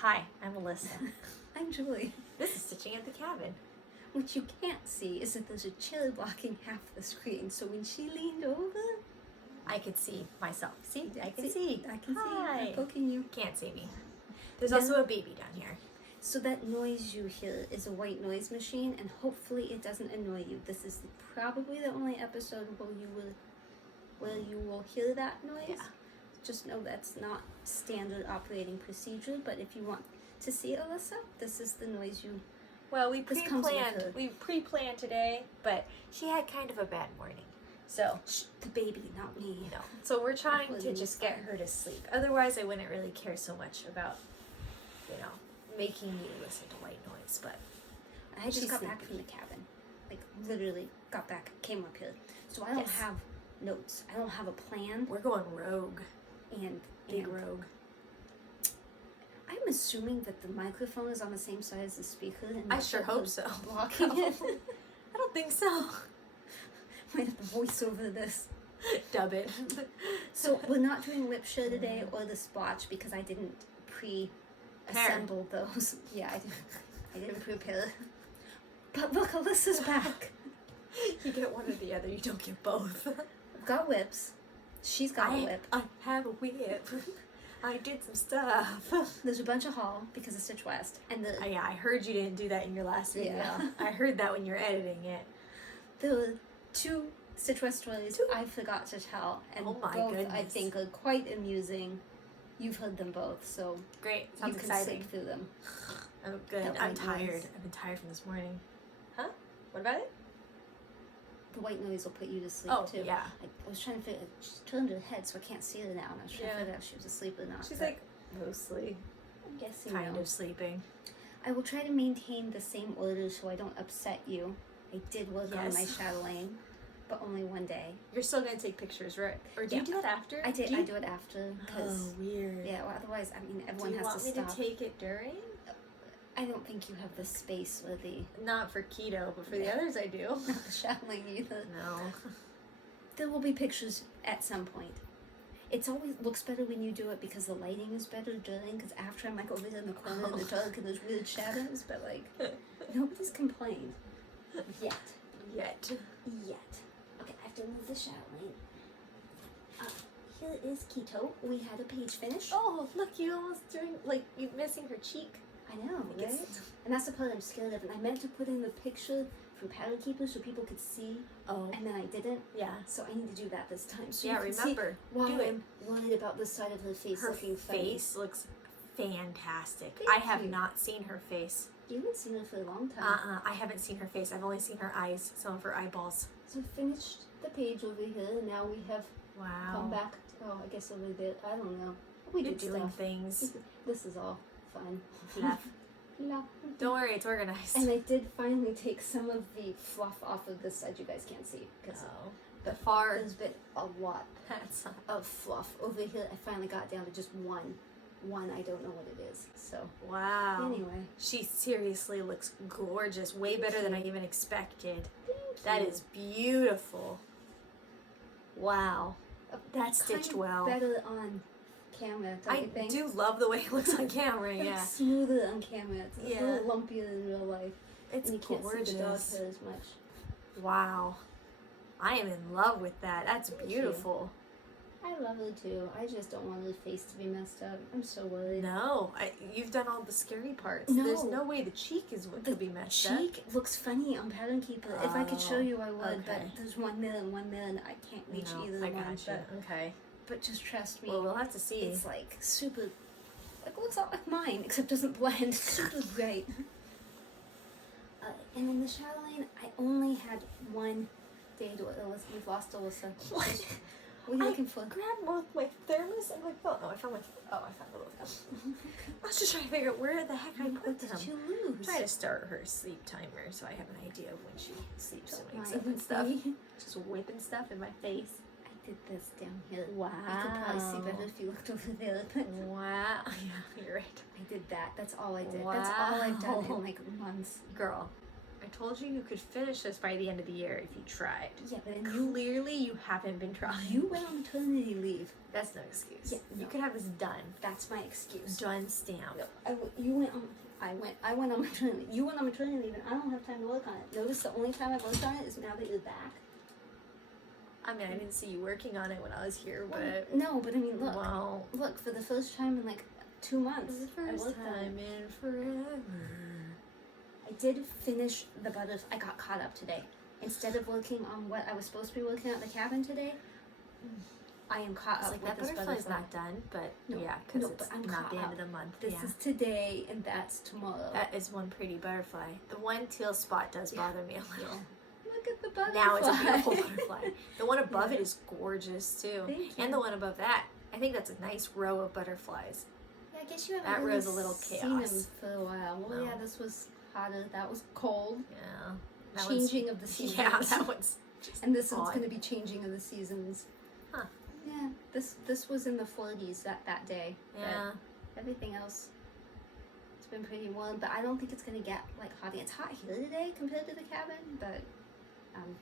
Hi, I'm Alyssa. I'm Julie. This is Stitching at the Cabin. What you can't see is that there's a chair blocking half the screen, so when she leaned over... I could see myself. See? I can see. I can see. Hi. I'm poking you. Can't see me. There's also a baby down here. So that noise you hear is a white noise machine, and hopefully it doesn't annoy you. This is probably the only episode where you will hear that noise. Yeah. Just know that's not standard operating procedure, but if you want to see Alyssa, this is the noise you... Well, we This comes with pre-planned. her. We pre-planned today, but she had kind of a bad morning. So, Shh, the baby, not me. you know. So we're trying That to was just get fun. her to sleep. Otherwise, I wouldn't really care so much about, making you listen to white noise. But I just She's got back sleepy. from the cabin. Like, literally got back, came up here. So I don't Yes. have notes. I don't have a plan. we're going rogue. Big And rogue. I'm assuming that the microphone is on the same side as the speaker. And I not sure that hope the so. Blocking it. I don't think so. Might have to voice over this. Dub it. So we're not doing lip share today or the splotch because I didn't pre-assemble those. Yeah, I didn't prepare. But look, Alyssa's back. You get one or the other. You don't get both. I've got whips. She's got a whip. I have a whip. I did some stuff. There's a bunch of haul because of Stitch West. And Yeah, I heard you didn't do that in your last video. Yeah. I heard that when you're editing it. there were two Stitch West stories I forgot to tell. And Oh my both, I goodness. think, are quite amusing. You've heard them both, so Great. you Sounds can exciting. sleep through them. Oh, good. That I'm white tired. noise. I've been tired from this morning. Huh? What about it? The white noise will put you to sleep, Oh, too. yeah. I was trying to figure... She's turned her head, so I can't see her now. And I was trying Yeah. to figure out if she was asleep or not. She's but like mostly I'm guessing kind no. of sleeping. I will try to maintain the same order so I don't upset you. I did work on my Yes. Chatelaine, but only one day. You're still going to take pictures, right? Or do Yeah. you do that after? I did. Do I you... do it after because Oh, weird. yeah. Well, otherwise, I mean, Do everyone you has want to me stop. to take it during? I don't think you have the space or the Not for keto, but for the others I do. not the Chatelaine either. No. There will be pictures at some point. It's always looks better when you do it because the lighting is better during. Because after I'm like over there in the corner in the dark and there's weird shadows, but like nobody's complained yet. Yet. Okay, I have to move the Chatelaine. Here is Keto. We had a page finish. Oh, look, you almost doing, like, you missing her cheek. I know, I guess- right? And that's the part I'm scared of. And I meant to put in the picture from Pattern Keeper so people could see, Oh, and then I didn't. yeah. So I need to do that this time. So Yeah, you can see remember, why do it. I'm worried about the side of her face Her looking funny. face looks fantastic. Thank I have you. not seen her face. You haven't seen her for a long time. I haven't seen her face. I've only seen her eyes, some of her eyeballs. So finished the page over here, and now we have Wow. come back. Oh, I guess over there. I don't know. We You're did doing stuff. things. This is all fun. Fluff. Yeah. Don't worry, it's organized. And I did finally take some of the fluff off of this side. You guys can't see because Oh. The far. there's been a lot That's of fluff over here. I finally got down to just one. I don't know what it is. So wow. anyway, She seriously looks gorgeous. Way better than I even expected. thank That you. is beautiful. Wow. That's Kind stitched of well. better on camera, don't I you think? do love the way it looks on camera, It's yeah. smoother on camera. It's a Yeah. little lumpier in real life. It's And you can't gorgeous. see the dog hair as much. Wow. I am in love with that. That's Thank you. beautiful. I love her too. I just don't want her face to be messed up. I'm so worried. No, you've done all the scary parts. No. There's no way the cheek is what could be messed up. Cheek looks funny on Pattern Keeper. If I could show Oh, you, I would. But okay. there's one there and one there, and I can't reach No, either I one. gotcha. Okay. But just trust me. Well, we'll have to see. It's like super. Like looks a lot like mine, except doesn't blend. Super great. And in the Chatelaine, I only had one day to Alyssa. We've lost Alyssa. What? What are you looking for? Grabbed both my thermos and my phone. Oh, I found both of them. I was just trying to figure out where the heck I put What them. did you lose? Try to start her sleep timer so I have an idea of when she sleeps and wakes Mine up and would stuff. be- Just whipping stuff in my face. I did this down here. Wow. You could probably see better if you looked over there. But Wow. Yeah, you're right. I did that. That's all I did. That's all I've done Wow. in like months. Girl, I told you could finish this by the end of the year if you tried. Yeah, but Clearly you haven't been trying. you went on maternity leave. That's no excuse. Yeah, You no. could have this done. That's my excuse. Done stamp. No, you went on. I went on maternity. You went on maternity leave, and I don't have time to work on it. Notice the only time I've worked on it is now that you're back. I mean, I didn't see you working on it when I was here, but No, but I mean, look, well, look, for the first time in like 2 months, for the I first worked on time it. in forever. I did finish the butterfly. I got caught up today. Instead of working on what I was supposed to be working on at the cabin today, I am caught It's up like with that this butterfly's butterfly. not done, but No, yeah, because no, it's but I'm not caught the end up. of the month. This yeah. is today, and that's tomorrow. That is one pretty butterfly. The one teal spot does bother me a little. Look at the butterfly. Now it's a beautiful butterfly. The one above it is gorgeous too. Thank you. And the one above that, I think that's a nice row of butterflies. Yeah, I guess you haven't That really row's a little seen chaos. him for a while. Well, No. yeah, this was hotter. That was cold. Yeah. That one's- Changing of the seasons. Yeah, that one's just And this one's odd. going to be changing of the seasons. Huh. Yeah, this was in the 40s that day. but Yeah. everything else, it's been pretty warm. But I don't think it's going to get like hot. It's hot here today compared to the cabin, but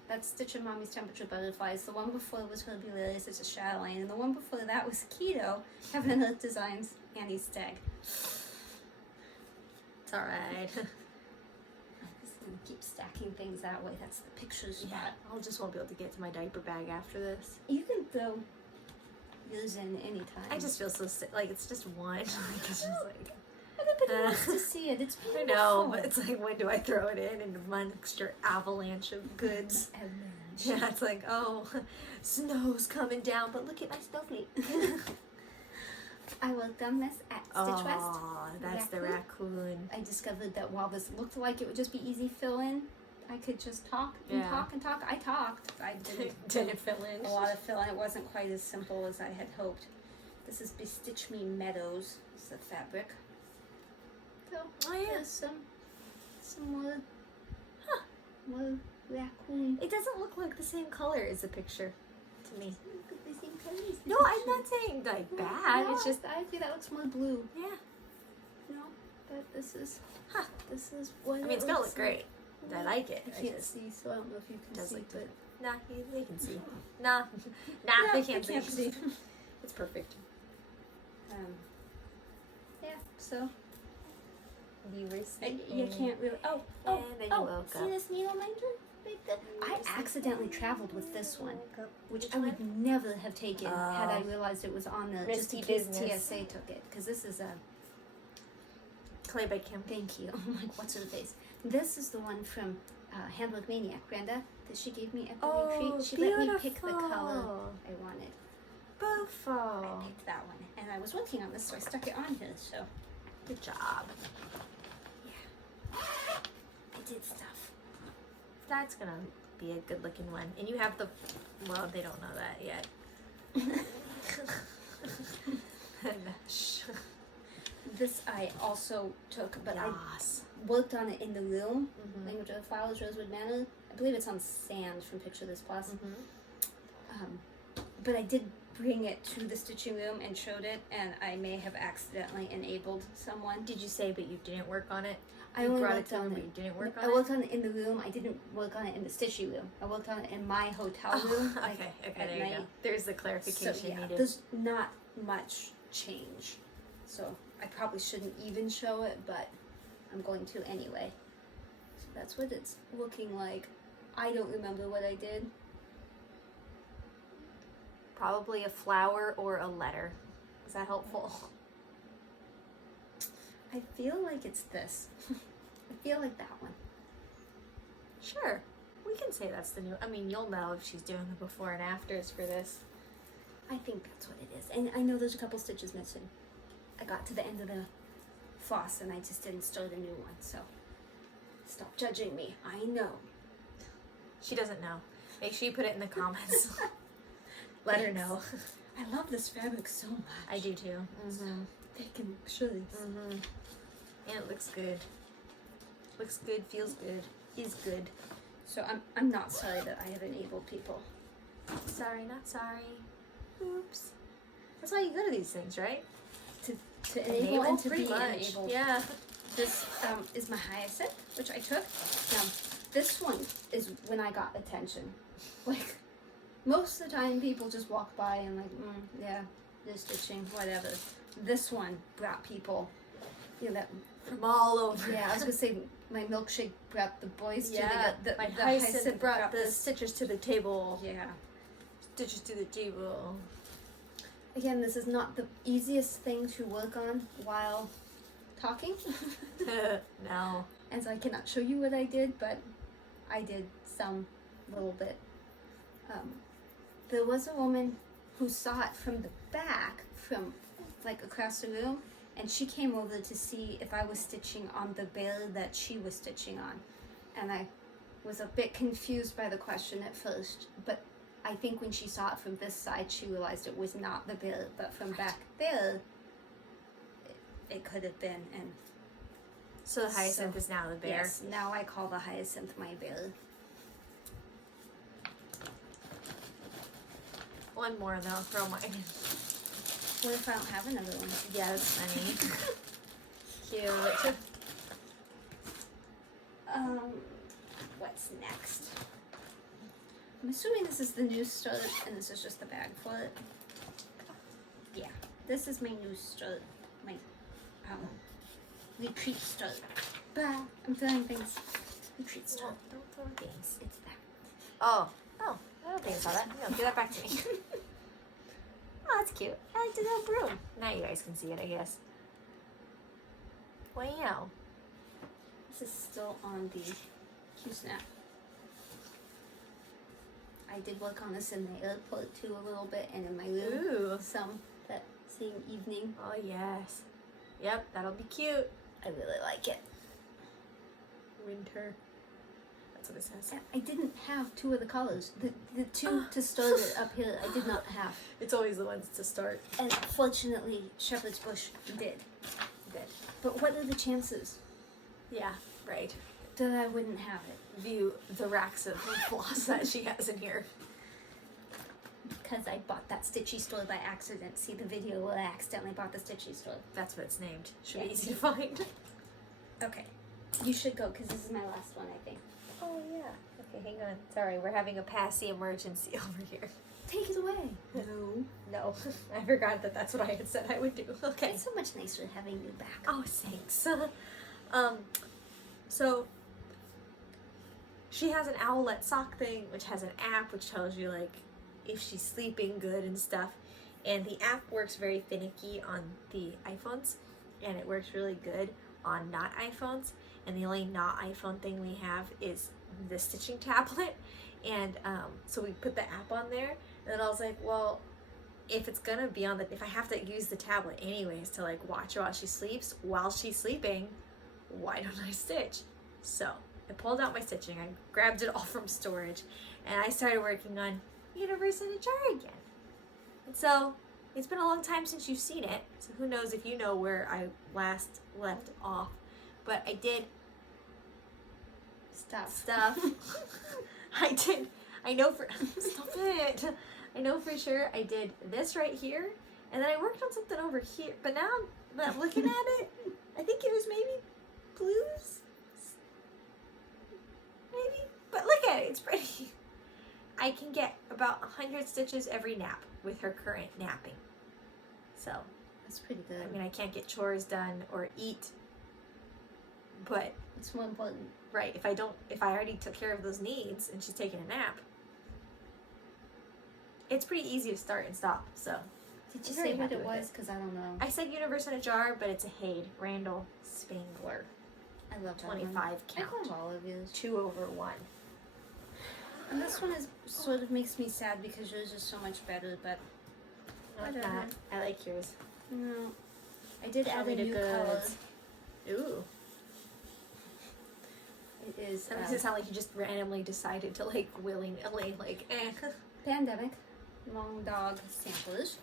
that's Stitch and Mommy's temperature butterflies. The one before was Mirabilia, it's a Chatelaine, and the one before that was Keto, Heaven and Earth Designs, Annie's Stag. It's alright. I'm just going to keep stacking things that way. That's the picture spot. Yeah, I just won't be able to get to my diaper bag after this. You can throw yours in anytime. I just feel so sick. Like, it's just one. Like, it's just like... Everybody wants to see it. It's I beautiful. know, but it's like, when do I throw it in? And one extra avalanche of goods. Yeah, it's like, oh, snow's coming down, but look at my snowflake. I worked on this at Stitch West. Oh, that's the raccoon. I discovered that while this looked like it would just be easy fill in, I could just talk and Yeah. talk and talk. I talked. I didn't Didn't fill in. a lot of fill in. It wasn't quite as simple as I had hoped. This is Bestitch Me Meadows. It's the fabric. So Oh, yeah. there's some more, more raccoon. It doesn't look like the same color as the picture to me. Look at the same colors. No, I'm not saying like bad. No, It's just, I think that looks more blue. yeah. No, but this is this is I what mean, it it's gonna looks look great. I like it. I I can't just, see, so I don't know if you can does see, look but nah, they can see. Nah, they can't see. It's perfect. Yeah, so You were sleeping. you can't really. Oh, And then you woke see up. this needle minder? Right there? I accidentally traveled with this one, which Which I would never have taken had I Oh. realized it was on the just in Risky case business. TSA took it, because this is a. Clay by Kim. Thank you. I'm like, what's her face? This is the one from Handbook Maniac, Brenda, that she gave me at the retreat. She let me pick the color I wanted. I Beautiful. picked that one, and I was working on this, so I stuck it on here. So Good job. I did stuff. That's gonna be a good looking one. And you have the, well, they don't know that yet. Shh. This I also took, but Yes. I worked on it in the room. Mhm. Language of the Flowers, Rosewood Manor. I believe it's on sand from Picture This Plus. But I did bring it to the stitching room and showed it, and I may have accidentally enabled someone. Did you say, but you didn't work on it? I You only brought it worked to on them, but it. you didn't work on I it? worked on it in the room. I didn't work on it in the stitching room. I worked on it in my hotel room. Okay, like, okay, at there you night. go. There's the So clarification yeah, needed. there's not much change. So I probably shouldn't even show it, but I'm going to anyway. So that's what it's looking like. I don't remember what I did. Probably a flower or a letter. Is that helpful? I feel like it's this. I feel like that one. Sure. We can say that's the new. I mean, you'll know if she's doing the before and afters for this. I think that's what it is. And I know there's a couple stitches missing. I got to the end of the floss and I just didn't start a new one, so stop judging me. I know. She doesn't know. Make sure you put it in the comments. Let her know. I love this fabric so much. I do too. Mm-hmm. Making shirts. Mm-hmm. And it looks good. Looks good, feels good, is good. So I'm not sorry that I have enabled people. Sorry, not sorry. Oops. That's why you go to these things, right? To enable and to pretty be much. enabled. Yeah. This is my hyacinth, which I took. Now, this one is when I got attention. Like, most of the time people just walk by and like, yeah, they're stitching, whatever. This one brought people, you know, that from all over. Yeah, I was gonna say my milkshake brought the boys Yeah, to my the hyacinth brought the stitchers to the table. Yeah. Stitches to the table. Again, this is not the easiest thing to work on while talking. No. And so I cannot show you what I did, but I did some little bit. There was a woman who saw it from the back, from like across the room, and she came over to see if I was stitching on the bear that she was stitching on. And I was a bit confused by the question at first, but I think when she saw it from this side, she realized it was not the bear, but from back there, it could have been. And so the hyacinth is now the bear. Yes, now I call the hyacinth my bear. One more though, throw mine. What if I don't have another one? Yeah, that's funny. Cute. What's next? I'm assuming this is the new skirt, and this is just the bag for it. Yeah, this is my new skirt, my retreat skirt. Bah, I'm throwing things. Retreat skirt. Don't throw things. It's that. Oh, I don't think I saw that. No, give that back to me. Oh, that's cute. I like the little broom. Now you guys can see it, I guess. Wow. This is still on the Q-snap. I did work on this in the airport too a little bit, and in my room. Ooh. Some that same evening. Oh, yes. Yep, that'll be cute. I really like it. Winter. That's what it says. And I didn't have two of the colors. The two to start it up here, I did not have. It's always the ones to start. And fortunately, Shepherd's Bush did. But what are the chances Yeah, right. that I wouldn't have it? View the racks of floss that she has in here. Because I bought that Stitchy store by accident. See the video where I accidentally bought the Stitchy store. That's what it's named. Should Yeah. be easy to find. Okay. You should go because this is my last one, I think. Oh, yeah. Okay, hang on. Sorry, we're having a passy emergency over here. Take it away. No, I forgot that that's what I had said I would do. Okay. It's so much nicer having you back. Oh, thanks. So she has an owlet sock thing, which has an app which tells you like if she's sleeping good and stuff. And the app works very finicky on the iPhones, and it works really good on not iPhones. And the only not iPhone thing we have is the stitching tablet. And so we put the app on there, and then I was like, well, if it's gonna be on if I have to use the tablet anyways to like watch her while she's sleeping, why don't I stitch? So I pulled out my stitching, I grabbed it all from storage, and I started working on Universe in a Jar again. And so it's been a long time since you've seen it, so who knows if you know where I last left off. But I did stuff. I know for stop it. I know for sure I did this right here, and then I worked on something over here. But now I'm looking at it, I think it was maybe blues, maybe. But look at it, it's pretty. I can get about 100 stitches every nap with her current napping. So That's pretty good. I mean, I can't get chores done or eat, but It's more important. right, if I already took care of those needs and she's taking a nap, it's pretty easy to start and stop. So Did you Very say what happy it with was? Because I don't know. I said Universe in a Jar, but it's a HAED Randall Spangler I love that 25 one. I count, love all of yours. 2/1. And this one is sort of makes me sad because yours is so much better, but Not whatever. that. I like yours. No. I did Show add me a the new color. goods. Ooh. It is That makes it sound like you just randomly decided to like willy-nilly like Pandemic Long Dog Samplers.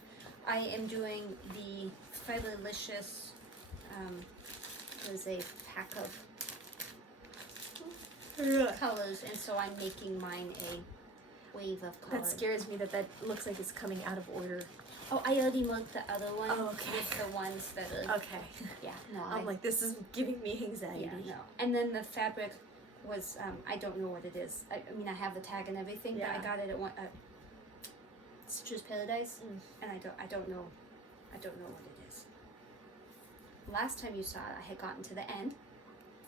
I am doing the Fiberlicious, there's a pack of colors, and so I'm making mine a wave of color. That scares me that looks like it's coming out of order. Oh, I already marked the other one Okay. with the ones that are... Okay. Yeah, no, I'm like, this is giving me anxiety. Yeah, no. And then the fabric was, I don't know what it is. I mean, I have the tag and everything, Yeah. but I got it at Citrus Paradise, and I don't know what it is. Last time you saw it, I had gotten to the end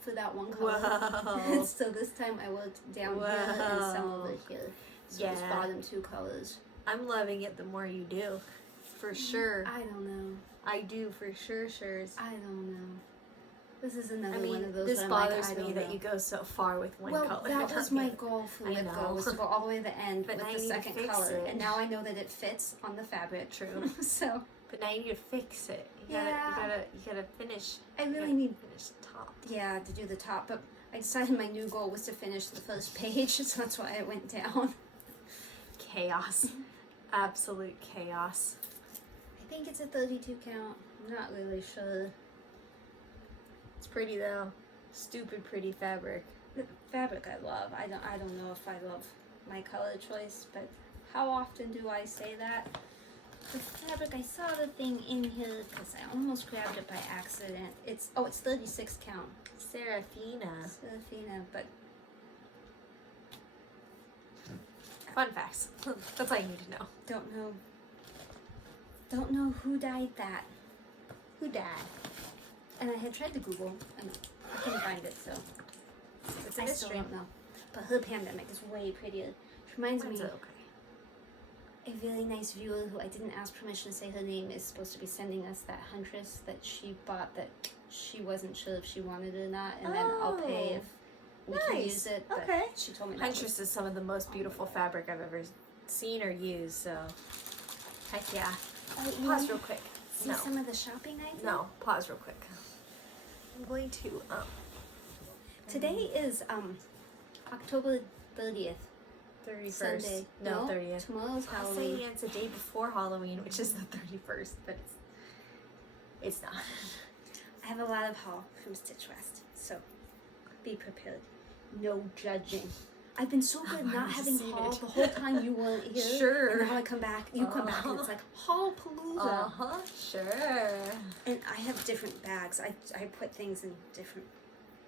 for that one color. Whoa. So this time I worked down here and some over here. So it's bottom two colors. I'm loving it the more you do. For sure. I don't know. I do for sure, I don't know. This is another I mean, one of those. this where bothers I'm like, me that you go so far with one well, color. that was my goal for I Lip Go, was to go all the way to the end But now with the you need to second fix color. it. And now I know that it fits on the fabric. True. So But now you need to fix it. You gotta finish. I really need finish the top. Yeah, to do the top, but I decided my new goal was to finish the first page, so that's why I went down. Chaos. Absolute chaos. I think it's a 32 count. I'm not really sure. It's pretty though. Stupid pretty fabric. The fabric I love. I don't know if I love my color choice, but how often do I say that? The fabric, I saw the thing in here because I almost grabbed it by accident. It's 36 count. Serafina. Serafina, but Fun facts. That's all you need to know. don't know who dyed that. Who died? And I had tried to Google and I couldn't find it, so It's a I still mystery. don't know. But her pandemic is way prettier. She reminds me Okay. a really nice viewer who I didn't ask permission to say her name is supposed to be sending us that huntress that she bought that she wasn't sure if she wanted it or not, and then I'll pay if we can Nice. use it. But Okay. she told me that Huntress is some of the most beautiful fabric I've ever seen or used, so heck yeah. you Pause want real quick. see some of the shopping I did? No, pause real quick. I'm going to Today is October 30th. 31st. Sunday. No, 30th. Tomorrow's I was Halloween. saying it's the day before Halloween, which is the 31st, but it's not. I have a lot of haul from Stitch West, so be prepared. No judging. I've been so good I've not already having seen haul it. the whole time you weren't here. Sure. And now I come back, you come back, and it's like haul palooza. Sure. And I have different bags. I put things in different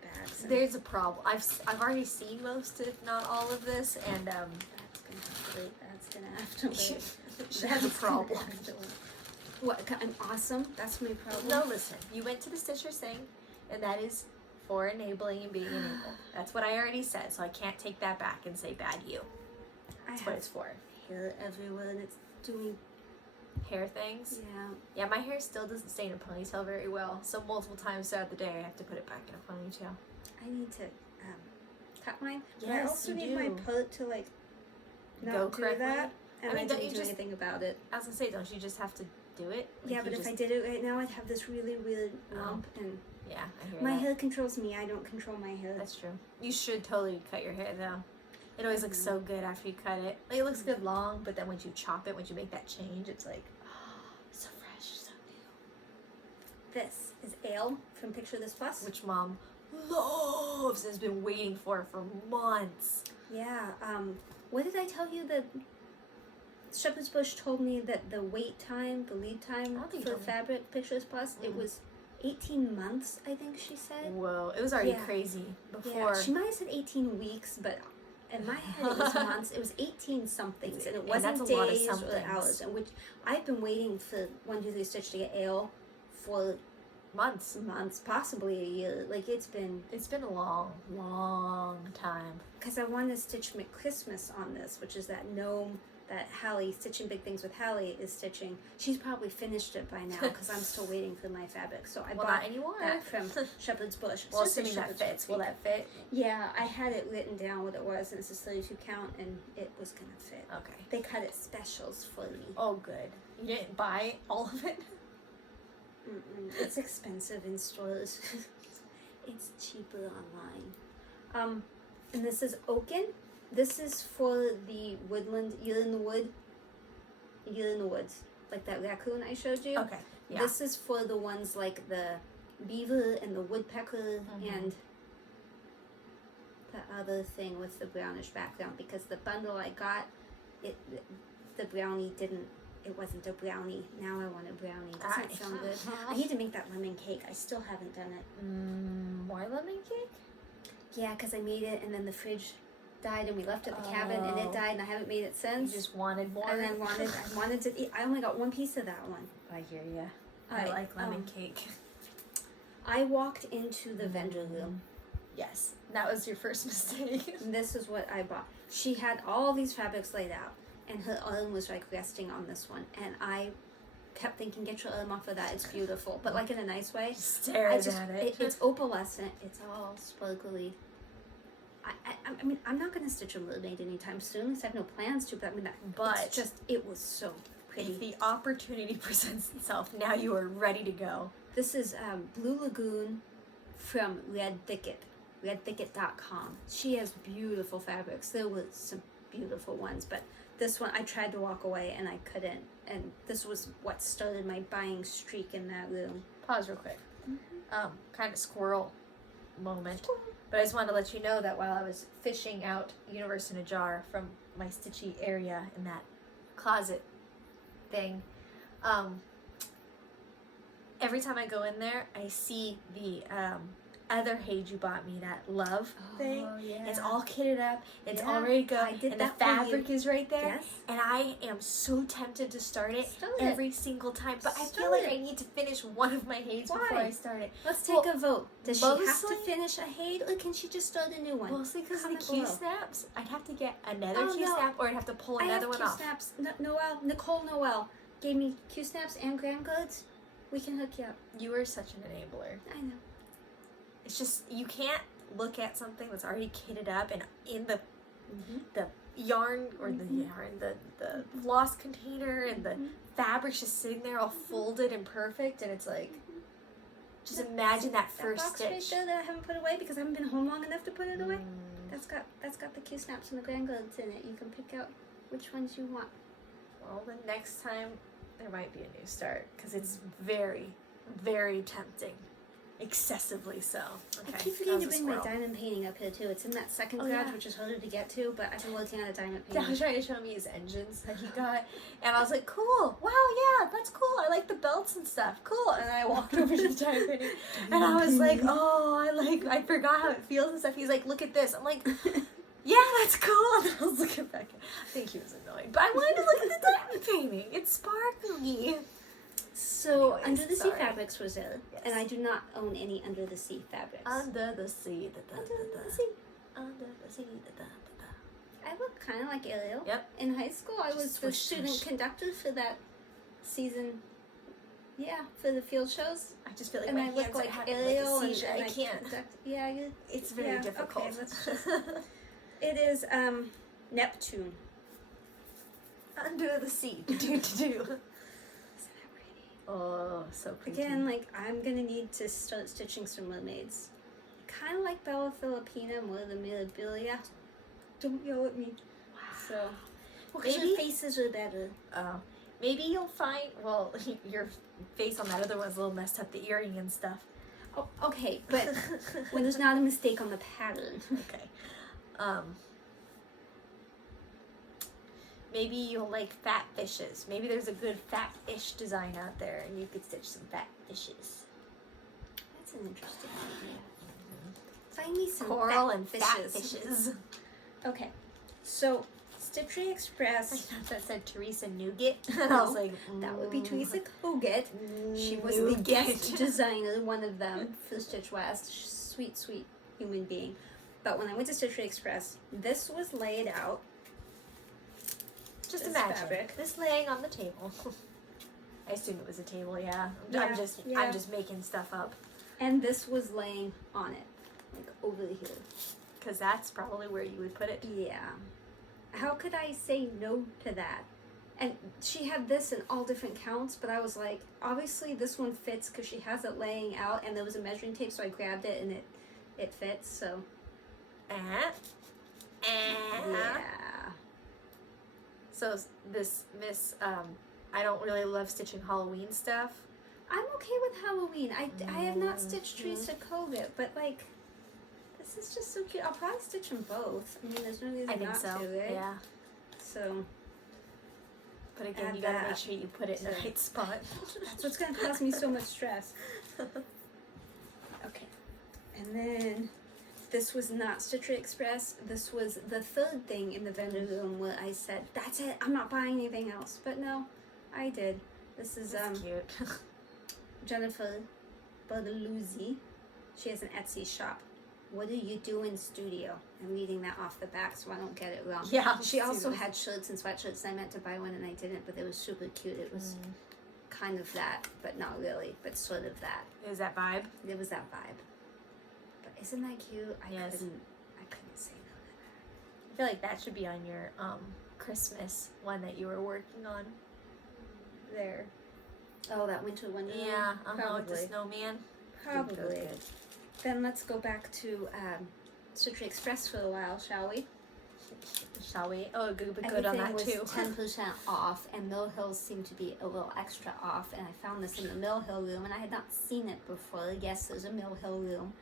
bags. And There's a problem. I've already seen most, if not all of this, and that's gonna have to wait. That's gonna have to wait. that's a problem. What? I'm awesome. That's my problem. No, listen. You went to the Stitcher thing, and that is for enabling and being enabled. That's what I already said, so I can't take that back and say bad you. That's what it's for. Hair everywhere, and it's doing. Hair things. Yeah. Yeah, my hair still doesn't stay in a ponytail very well, so multiple times throughout the day I have to put it back in a ponytail. I need to cut mine. But I Yes, also you need my do. part to like not Go do correctly? that. And I mean, I don't didn't you do just- anything about it. I was gonna say, don't you just have to do it? Like, Yeah, you but if just- I did it right now, I'd have this really weird lump, and Yeah, I hear my that. hair controls me. I don't control my hair. That's true. You should totally cut your hair though. It always looks so good after you cut it. Like, it looks good long, but then once you chop it, once you make that change, it's like, so fresh, so new. This is Ale from Picture This Plus. Which Mom loves and has been waiting for months. Yeah. What did I tell you that Shepherd's Bush told me that the wait time, the lead time I don't think you for told me. fabric Pictures Plus, it was 18 months, I think she said. Whoa, it was already Yeah. crazy before. Yeah, she might have said 18 weeks, but in my head it was months. It was 18 somethings, and it And wasn't that's a lot of days or somethings. hours. And which I've been waiting for 1, 2, 3 Stitch to get Ale for Months. months, possibly a year. Like it's been, It's been a long, long time. because I wanted to stitch McChristmas on this, which is that gnome that Hallie, Stitching Big Things with Hallie, is stitching. She's probably finished it by now because I'm still waiting for my fabric. So I Well, bought not anymore. that from Shepherd's Bush. Well, It's just a assuming that Shepherd's fits. Bush Will that fit? Yeah, I had it written down what it was, and it's a 32 count, and it was gonna fit. Okay. They cut it specials for me. Oh, good. You didn't buy all of it? It's expensive in stores. It's cheaper online. And this is Oaken. This is for the woodland. You're in the wood. You're in the woods, like that raccoon I showed you. Okay. Yeah. This is for the ones like the beaver and the woodpecker and the other thing with the brownish background, because the bundle I got, the brownie didn't it wasn't a brownie. Now I want a brownie. Doesn't it sound good? I need to make that lemon cake. I still haven't done it. More lemon cake? Yeah, because I made it and then the fridge died and we left it at the cabin and it died and I haven't made it since. You just wanted more? And I wanted to eat. I only got one piece of that one. I hear ya. I like lemon cake. I walked into the vendor room. Yes, that was your first mistake. This is what I bought. She had all these fabrics laid out, and her arm was like resting on this one, and I kept thinking, get your arm off of that. It's beautiful, but like in a nice way. Stare at it. It's opalescent. It's all sparkly. I mean, I'm not gonna stitch a mermaid anytime soon. At least I have no plans to. But I mean, it was so pretty. If the opportunity presents itself, now you are ready to go. This is Blue Lagoon from Red Thicket. RedThicket.com. She has beautiful fabrics. There was some beautiful ones, but this one I tried to walk away and I couldn't. And this was what started my buying streak in that room. Pause real quick. Kind of squirrel moment. But I just wanted to let you know that while I was fishing out Universe in a Jar from my stitchy area in that closet thing, every time I go in there, I see the other HAED you bought me, that love thing. Yeah. It's all kitted up. It's all ready to go. And the fabric is right there. Yes. And I am so tempted to start it every single time. But I feel like I need to finish one of my HAEDs before I start it. Let's take a vote. Does she have to finish a HAED or can she just start a new one? Mostly because of the Q-snaps. I'd have to get another Q-snap or I'd have to pull another one off. Q-snaps. Nicole Noel gave me Q-snaps and gram goods. We can hook you up. You are such an enabler. I know. It's just, you can't look at something that's already kitted up and in the yarn or the floss container and the fabric's just sitting there all folded and perfect, and it's like, just imagine that first box stitch. Right there that I haven't put away because I haven't been home long enough to put it away. That's got the Q snaps and the grand goods in it. You can pick out which ones you want. Well, the next time there might be a new start because it's very, very tempting. Excessively so. Okay. I keep forgetting to bring my diamond painting up here too. It's in that second garage, which is harder to get to, but I've been working on a diamond painting. Dad was trying to show me his engines that he got, and I was like, cool, wow, yeah, that's cool. I like the belts and stuff, cool. And I walked over to the diamond painting, and I was like, I forgot how it feels and stuff. He's like, look at this. I'm like, yeah, that's cool. And I was looking back. I think he was annoyed, but I wanted to look at the diamond painting. It's sparkly. So, Under the Sea Fabrics was there, and I do not own any Under the Sea fabrics. Under the sea. Under the sea. Under the sea. I look kind of like Ariel. Yep. In high school, I was the student conductor for that season. Yeah, for the field shows. I just feel like and my I look like Ariel, and I can't. It's very difficult. Okay, let's just, it is Neptune. Under the sea. Do. Oh, so pretty. Again, like, I'm gonna need to start stitching some mermaids. Kind of like Bella Filipina more than Mirabilia. Don't yell at me. Wow. So, maybe her faces are better. Maybe you'll find, well, your face on that other one's a little messed up, the earring and stuff. Oh, okay, but when there's not a mistake on the pattern. Okay. Maybe you'll like fat fishes. Maybe there's a good fat fish design out there and you could stitch some fat fishes. That's an interesting idea. Find me some coral fat and fishes. fat fishes. Okay, so Stitchery Express. I thought that said Teresa Nougat. And I was like, that would be Teresa Kogut. She was the guest designer, one of them, for Stitch West. Sweet, sweet human being. But when I went to Stitchery Express, this was laid out. Just imagine this laying on the table. I assume it was a table, yeah. I'm just making stuff up. And this was laying on it, like over here. Because that's probably where you would put it. Yeah. How could I say no to that? And she had this in all different counts, but I was like, obviously this one fits because she has it laying out, and there was a measuring tape, so I grabbed it and it fits. So. Yeah. So this Miss, I don't really love stitching Halloween stuff. I'm okay with Halloween. I have not stitched Teresa Kogut, but like, this is just so cute. I'll probably stitch them both. I mean, there's no reason not to, right? Yeah. So, But again, add you gotta that make sure you put it in the to- right spot. That's what's gonna cause me so much stress. Okay, and then this was not Stitchery Express. This was the third thing in the vendor room where I said, "That's it. I'm not buying anything else." But no, I did. This is That's cute. Jennifer Bertoluzzi. She has an Etsy shop. What do you do in studio? I'm reading that off the back so I don't get it wrong. Yeah. She also had shirts and sweatshirts. I meant to buy one and I didn't, but it was super cute. It was kind of that, but not really, but sort of that. Is that vibe? It was that vibe. But isn't that cute? I Yes. couldn't say no to that. I feel like that should be on your Christmas one that you were working on. There. Oh, that winter one. Yeah. With the Probably. snowman. Probably. That was good. Then let's go back to Stitchery Express for a while, shall we? Shall we? Oh, good, but good on that Everything too. was 10% off, and Mill Hills seemed to be a little extra off. And I found this in the Mill Hill room, and I had not seen it before. Yes, there's a Mill Hill room.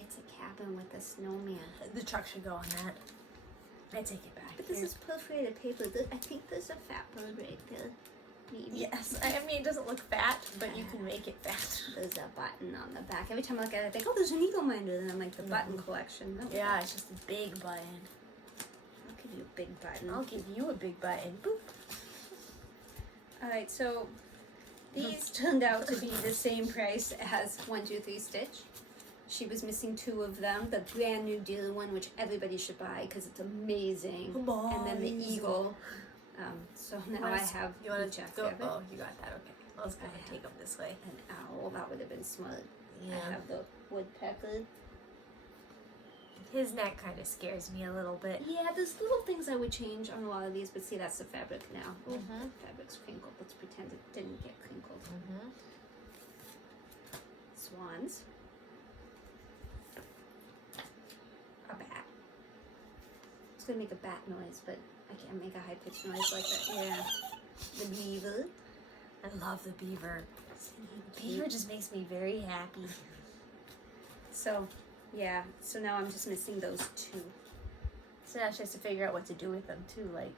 It's a cabin with a snowman. The truck should go on that. I take it back. But this is perforated paper. I think there's a fat bird right there. Maybe. Yes, I mean it doesn't look fat, but you can make it fat. There's a button on the back. Every time I look at it, I think, oh, there's an eagle minder. And I'm like, the button collection. No, Yeah, it's just a big button. I'll give you a big button. I'll give you a big button. Boop. Alright, so these turned out to be the same price as 1, 2, 3 Stitch. She was missing 2 of them. The brand new dealer one, which everybody should buy because it's amazing. And then the eagle. So now I have You want each to of go? them. Oh, you got that. Okay. I was gonna I take them this way. An owl, that would have been smart. Yeah. I have the woodpecker. His neck kind of scares me a little bit. Yeah, there's little things I would change on a lot of these, but see, that's the fabric now. Oh, Mhm. the fabric's crinkled. Let's pretend it didn't get crinkled. Swans. A bat. I was gonna make a bat noise, but I can't make a high-pitched noise like that. Yeah. The beaver. I love the beaver. Beaver just makes me very happy. So, yeah. So now I'm just missing those 2. So now she has to figure out what to do with them too. Like,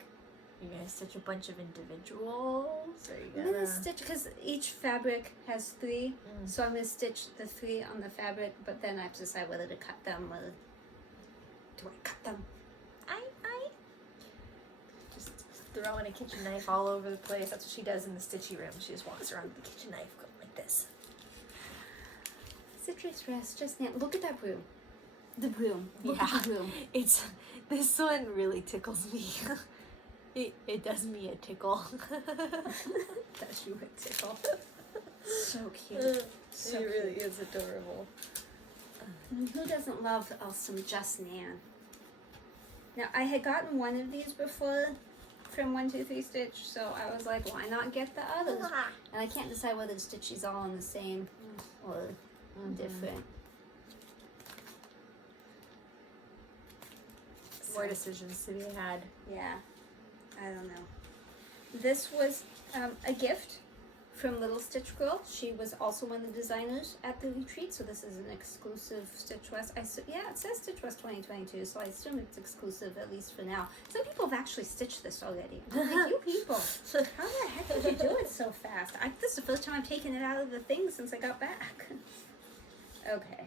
you're gonna stitch a bunch of individuals, or I'm you're gonna gonna stitch because each fabric has 3, Mm. so I'm gonna stitch the 3 on the fabric, but then I have to decide whether to cut them or do I cut them? I just throwing a kitchen knife all over the place. That's what she does in the stitchy room. She just walks around with the kitchen knife going like this. Stitchery Express, just now. Look at that broom. The broom. Look Yeah. at the broom. It's this one really tickles me. It does me a tickle. Does you a tickle. So cute. So It really cute. is adorable. Who doesn't love some Just Nan? Now, I had gotten one of these before from 1, 2, 3 Stitch, so I was like, why not get the others? And I can't decide whether to stitch these all in the same or different. More decisions to be had. Yeah, I don't know. This was a gift from Little Stitch Girl. She was also one of the designers at the retreat, so this is an exclusive Stitch West. Yeah, it says Stitch West 2022, so I assume it's exclusive, at least for now. Some people have actually stitched this already. I'm like, you people, how the heck did you do it so fast? This is the first time I've taken it out of the thing since I got back. Okay.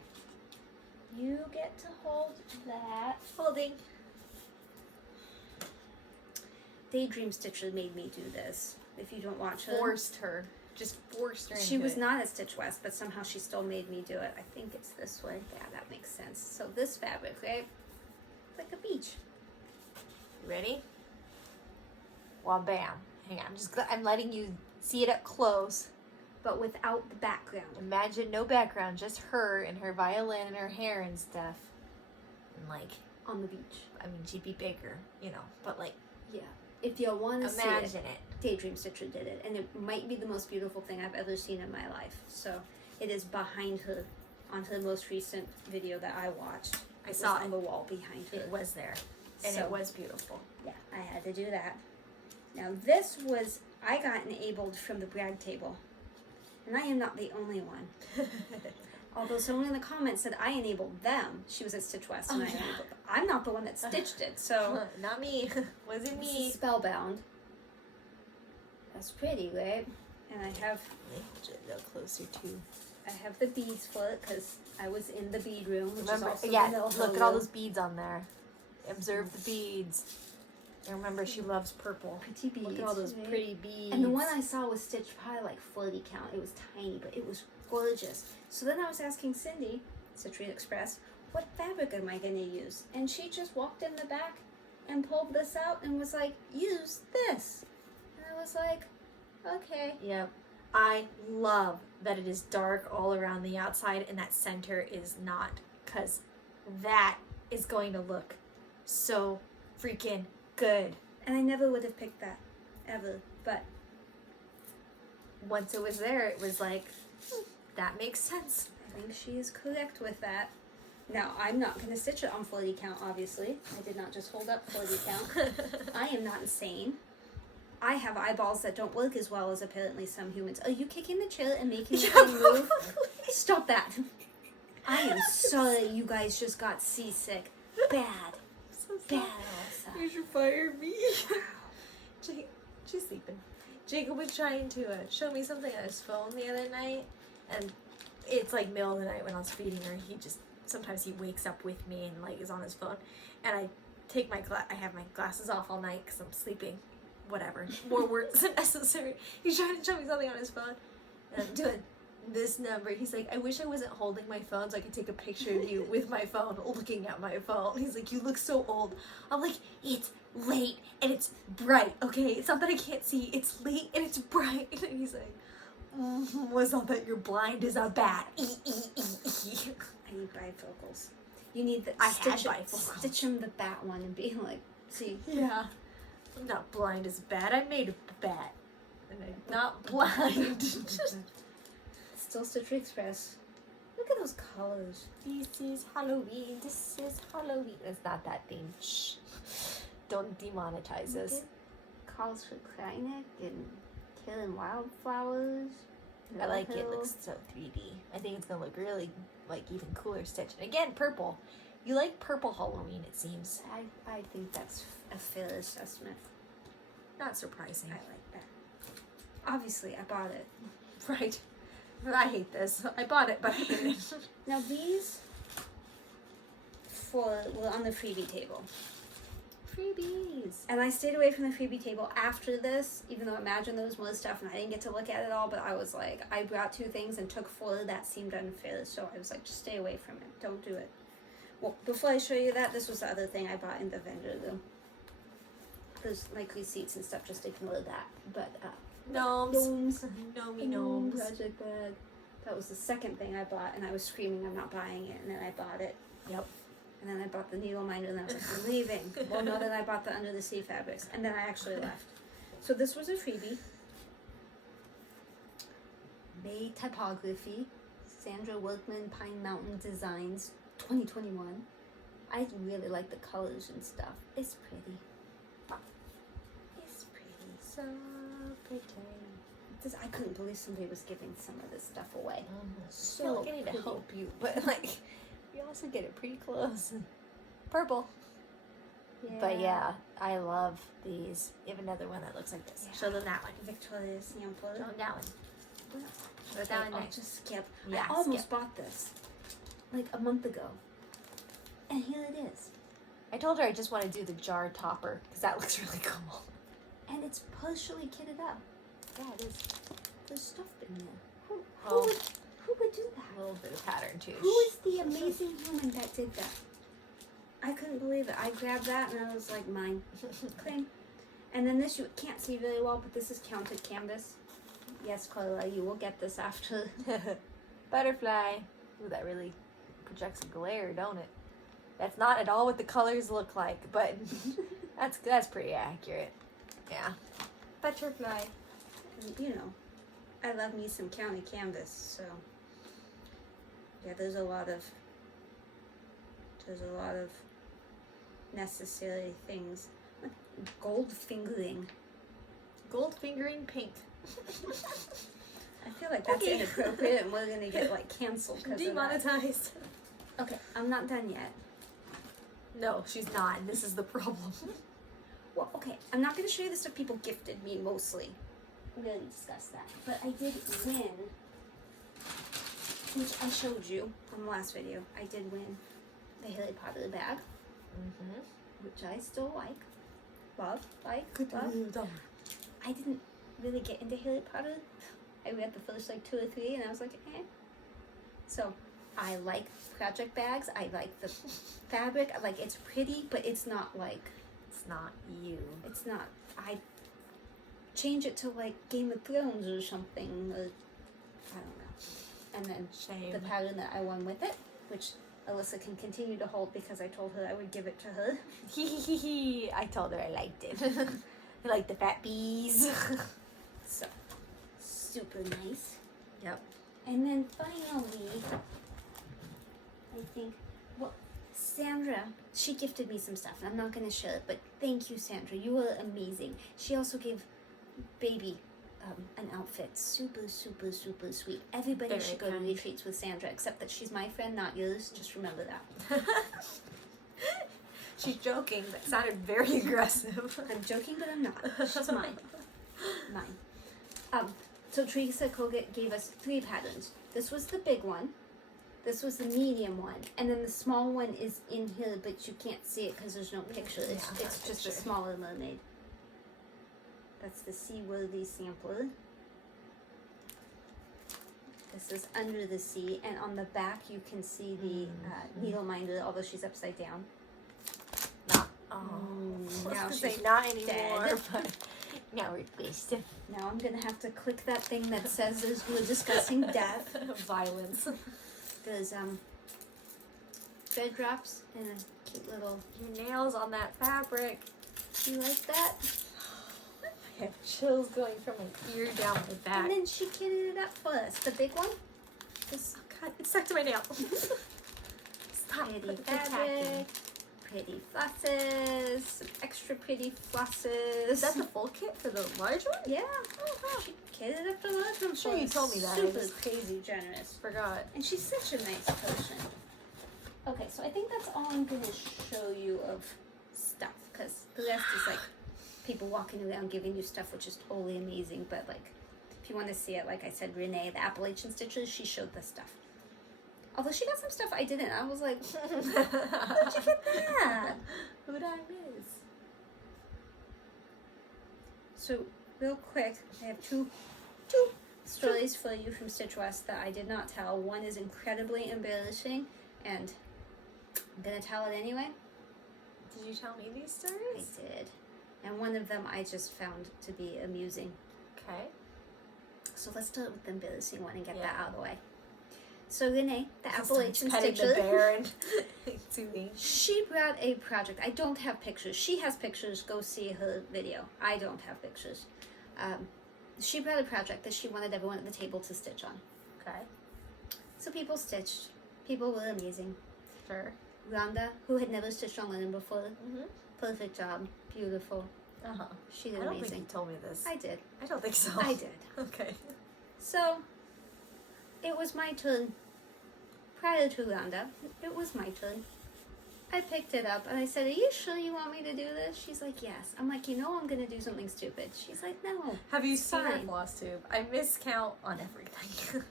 You get to hold that. Holding. Daydream Stitcher made me do this. If you don't watch her. Forced her. Just forced her She into was it. not at Stitch West, but somehow she still made me do it. I think it's this way. Yeah, that makes sense. So this fabric, right? It's like a beach. You ready? Well, bam. Hang on. I'm letting you see it up close. But without the background. Imagine no background, just her and her violin and her hair and stuff. And like, On the beach. I mean, she'd be bigger, you know, but like, Yeah. If you want to see imagine it, it. Daydream Stitcher did it. And it might be the most beautiful thing I've ever seen in my life. So it is behind her on her most recent video that I watched. I It saw was it. on the wall behind her. It was there. And So- it was beautiful. Yeah, I had to do that. Now this was, I got enabled from the brag table. And I am not the only one. Although someone in the comments said I enabled them. She was at Stitch West, and I enabled them. I'm not the one that stitched it, so... Not me. Wasn't me. Spellbound. That's pretty, right? And I have... Hold it a little closer, too. I have the beads for it, because I was in the bead room, which Remember, is also yeah, the middle look at room. all those beads on there. Observe the beads. And remember, she loves purple. Pretty beads. Look at all those right? pretty beads. And the one I saw was stitched probably like 40 count. It was tiny, but it was gorgeous. So then I was asking Cindy, Citrine Express, what fabric am I going to use? And she just walked in the back and pulled this out and was like, use this. And I was like, okay. Yep. I love that it is dark all around the outside and that center is not, because that is going to look so freaking good. And I never would have picked that, ever. But once it was there, it was like, that makes sense. I think she is correct with that. Now, I'm not going to stitch it on 40 count, obviously. I did not just hold up 40 count. I am not insane. I have eyeballs that don't work as well as apparently some humans. Are you kicking the chair and making the thing move? Stop that. I am sorry you guys just got seasick. Bad. So Bad, sad. Elsa. You should fire me. She's sleeping. Jacob was trying to show me something on his phone the other night, and it's like middle of the night when I was feeding her. Sometimes he wakes up with me and like is on his phone, and I take I have my glasses off all night because I'm sleeping. Whatever, more work isn't necessary. He's trying to show me something on his phone, and I'm doing this number. He's like, I wish I wasn't holding my phone so I could take a picture of you with my phone, looking at my phone. He's like, you look so old. I'm like, it's late and it's bright, okay? It's not that I can't see. It's late and it's bright. And he's like, it's not that you're blind as a bat. I need bifocals. You need the I had bifocals. Stitch him the bat one and be like, see. Yeah. I'm not blind as a bat. I made a bat. And I'm not blind. Still Stitch Express. Look at those colors. This is Halloween. This is Halloween. It's not that theme. Shh. Don't demonetize us. Calls for Kleinek and Killing Wildflowers. I like it. It looks so 3D. I think it's going to look really, like, even cooler stitched. And again, purple. You like purple Halloween, it seems. I think that's a fair assessment. Not surprising. I like that. Obviously, I bought it. Right. I hate this. I bought it, but I hate it. Now these were on the freebie table. Freebies. And I stayed away from the freebie table after this, even though Imagine there was more stuff and I didn't get to look at it all, but I was like, I brought 2 things and took 4. That seemed unfair, so I was like, just stay away from it. Don't do it. Well, before I show you that, this was the other thing I bought in the vendor, though. There's like receipts and stuff, just ignore that. But, Gnomes. Gnomes. Project Bag. That was the second thing I bought, and I was screaming, I'm not buying it, and then I bought it. Yep. And then I bought the needle minder, and then I was like, I'm leaving. Well, no, then I bought the Under the Sea fabrics, and then I actually left. So this was a freebie. May Typography, Sandra Workman, Pine Mountain Designs, 2021. I really like the colors and stuff. It's pretty. It's pretty. So pretty. I couldn't believe somebody was giving some of this stuff away. So I feel like I need to help you, but like, you also get it pretty close. Purple. Yeah. But yeah, I love these. You have another one that looks like this. Yeah. Show them that one. Victoria's sample. Show them that one. Show that one I'll next. just skip. Yeah, I almost skip. bought this like a month ago. And here it is. I told her I just want to do the jar topper because that looks really cool. And it's partially kitted up. Yeah, it is. There's stuff in there. Who Oh. would do that? A little bit of pattern too. Who is the amazing human that did that? I couldn't believe it. I grabbed that and I was like, mine. Clean. And then this you can't see very well, but this is counted canvas. Yes, Carla, you will get this after. Butterfly. Ooh, that really projects a glare, don't it? That's not at all what the colors look like, but that's pretty accurate. Yeah. Butterfly. You know, I love me some county canvas, so yeah, there's a lot of necessary things. Gold fingering. Gold fingering pink. I feel like that's inappropriate and we're gonna get like canceled because of that. Demonetized. Okay, I'm not done yet. No, she's not, and this is the problem. Well, okay, I'm not gonna show you the stuff people gifted me mostly. We already discussed that. But I did win, which I showed you from the last video. I did win the Harry Potter bag, which I still like. Love. I didn't really get into Harry Potter. I read the first like 2 or 3 and I was like, eh. So I like project bags. I like the fabric. Like it's pretty, but it's not like, It's not you. it's not, I change it to like Game of Thrones or something, or I don't know. And then Shame. the pattern that I won with it, which Alyssa can continue to hold because I told her I would give it to her. I told her I liked it. I like the fat bees. So, super nice. Yep. And then finally, I think, well, Sandra, she gifted me some stuff, and I'm not going to share it, but thank you, Sandra. You were amazing. She also gave Baby an outfit. Super, super, super sweet. Everybody Very should go to kind. retreats with Sandra, except that she's my friend, not yours. Just remember that. She's joking. That sounded very aggressive. I'm joking, but I'm not. She's mine. Mine. So Teresa Colgate gave us 3 patterns. This was the big one. This was the medium one. And then the small one is in here, but you can't see it because there's no picture. It's just a smaller mermaid. That's the seaworthy sampler. This is Under the Sea. And on the back, you can see the needle minder, although she's upside down. Not. Now Say she's not anymore. dead. But now we're pissed. Now I'm gonna have to click that thing that says we're discussing death. Violence. There's red drops and a cute little. Your nails on that fabric. Do you like that? I have chills going from my ear down my back. And then she kitted it up for us. The big one. This Oh God, it's stuck to my nail. Stop pretty attacking. fabric, pretty flosses, some extra pretty flosses. Is that the full kit for the large one? Yeah. Oh wow. She kitted up the large one. I'm sure for you us. told me that. I Super just crazy generous. forgot. And she's such a nice person. Okay, so I think that's all I'm going to show you of stuff, because the rest is like people walking around giving you stuff, which is totally amazing. But like, if you want to see it, like I said, Renee, the Appalachian Stitchers, she showed the stuff. Although she got some stuff I didn't. I was like, where'd you get that? Who'd I miss? So real quick, I have two stories for you from Stitch West that I did not tell. One is incredibly embarrassing, and I'm gonna tell it anyway. Did you tell me these I stories? did. And one of them I just found to be amusing. Okay. So let's start with the embarrassing one and get Yeah. that out of the way. So Renee, the Appalachian Petting Stitcher, the bear and soothing. she brought a project. I don't have pictures. She has pictures. Go see her video. I don't have pictures. She brought a project that she wanted everyone at the table to stitch on. Okay. So people stitched. People were amazing. Sure. Rhonda, who had never stitched on linen before, Mhm. perfect job. Beautiful. Uh-huh. She I did don't think amazing. you told me this. I did. I don't think so. I did. Okay. So, it was my turn. Prior to Rhonda, it was my turn. I picked it up and I said, "Are you sure you want me to do this?" She's like, "Yes." I'm like, I'm going to do something stupid. She's like, "No, Have you it's seen our fine." FlossTube? I miscount on everything.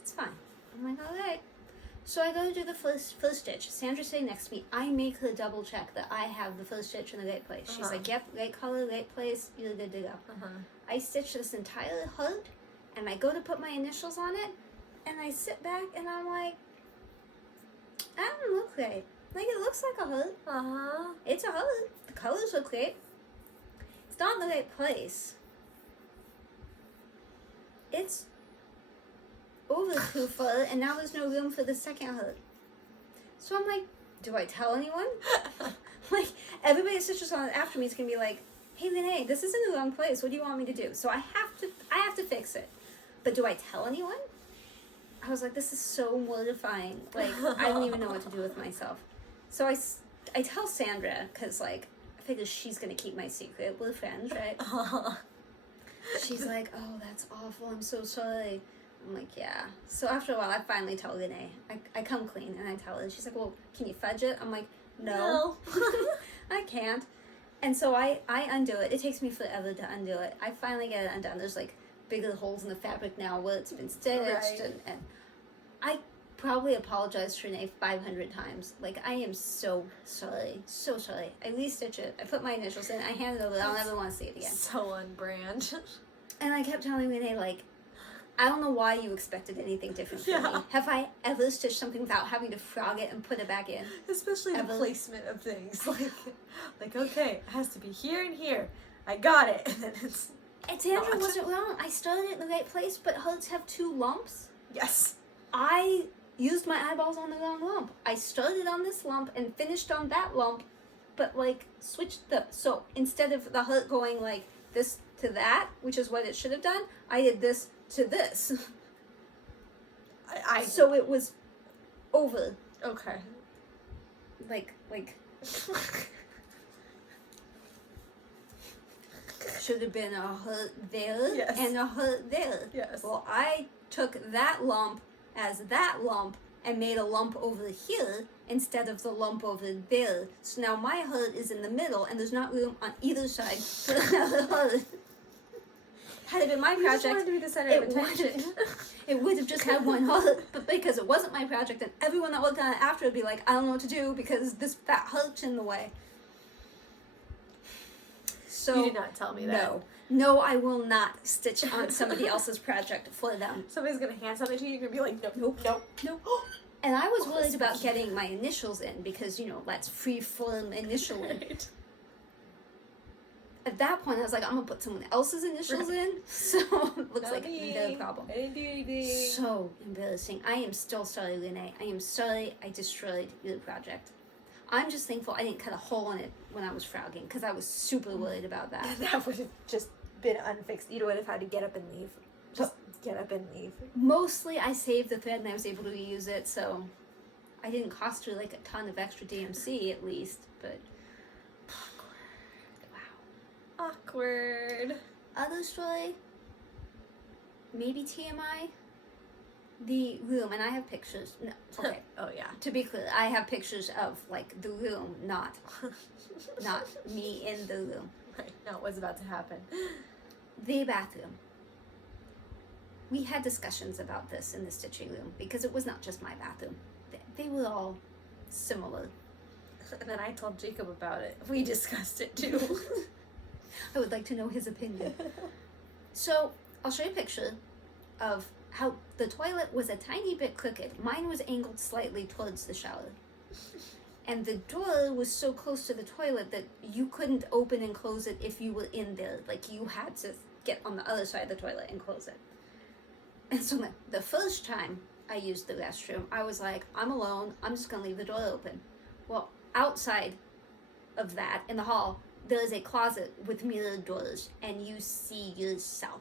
It's fine. I'm like, all right. So I go to do the first stitch. Sandra's sitting next to me. I make her double check that I have the first stitch in the right place. She's like, "Yep, right color, right place. You're good to go." I stitch this entire heart, and I go to put my initials on it, and I sit back and I'm like, "That doesn't look right. Like, it looks like a heart. Uh-huh. It's a heart. The colors look great. It's not in the right place. It's over too far, and now there's no room for the second heart." So I'm like, do I tell anyone? Like, everybody that stitches on it after me is gonna be like, "Hey Renee, this is in the wrong place. What do you want me to do?" So I have to fix it. But do I tell anyone? I was like, this is so mortifying. Like, I don't even know what to do with myself. So I tell Sandra, because like, I figure she's gonna keep my secret. We're friends, right? She's like, oh, that's awful. I'm so sorry. I'm like, yeah. So after a while, I finally tell Renee. I come clean and I tell her. She's like, well, can you fudge it? I'm like, no. I can't. And so I undo it. It takes me forever to undo it. I finally get it undone. There's like bigger holes in the fabric now where it's been stitched. Right. And I probably apologized to Renee 500 times. Like, I am so sorry. So sorry. I re-stitch it. I put my initials in. I hand it over. I'll never want to see it again. So on brand. And I kept telling Renee, like, I don't know why you expected anything different from me. Have I ever stitched something without having to frog it and put it back in? Especially the placement of things. Like, okay, it has to be here and here. I got it. And then Sandra wasn't wrong. I started it in the right place, but hers have 2 lumps. Yes. I used my eyeballs on the wrong lump. I started on this lump and finished on that lump, but like switched so instead of the heart going like this to that, which is what it should have done, I did this to this. So it was over. Okay. Like should have been a heart there and a heart there. Yes. Well, I took that lump as that lump and made a lump over here instead of the lump over there. So now my heart is in the middle and there's not room on either side for the heart. Had it been my project, just wanted to be the center of attention. It would have just had one heart, but because it wasn't my project, and everyone that worked on it after would be like, I don't know what to do because this fat heart's in the way. So you did not tell me that. No, I will not stitch on somebody else's project for them. Somebody's gonna hand something to you, you're gonna be like, nope. And I was worried about getting my initials in because, you know, that's free form initialing. Right. At that point, I was like, I'm gonna put someone else's initials in, so it looks like no problem. I didn't do anything. So embarrassing. I am still sorry, Renee. I am sorry I destroyed your project. I'm just thankful I didn't cut a hole in it when I was frogging, because I was super worried about that. That would have just been unfixed. You would have had to get up and leave. Just get up and leave. Mostly I saved the thread and I was able to reuse it, so I didn't cost her like a ton of extra DMC at least, but Awkward. Other story, maybe TMI, the room, and I have pictures. No, okay. Oh yeah. To be clear, I have pictures of like the room, not me in the room. Right. Not what's about to happen. The bathroom. We had discussions about this in the stitching room because it was not just my bathroom. They were all similar. And then I told Jacob about it. We discussed it too. I would like to know his opinion. So, I'll show you a picture of how the toilet was a tiny bit crooked. Mine was angled slightly towards the shower. And the door was so close to the toilet that you couldn't open and close it if you were in there. Like, you had to get on the other side of the toilet and close it. And so the first time I used the restroom, I was like, I'm alone. I'm just going to leave the door open. Well, outside of that, in the hall, there is a closet with mirrored doors, and you see yourself.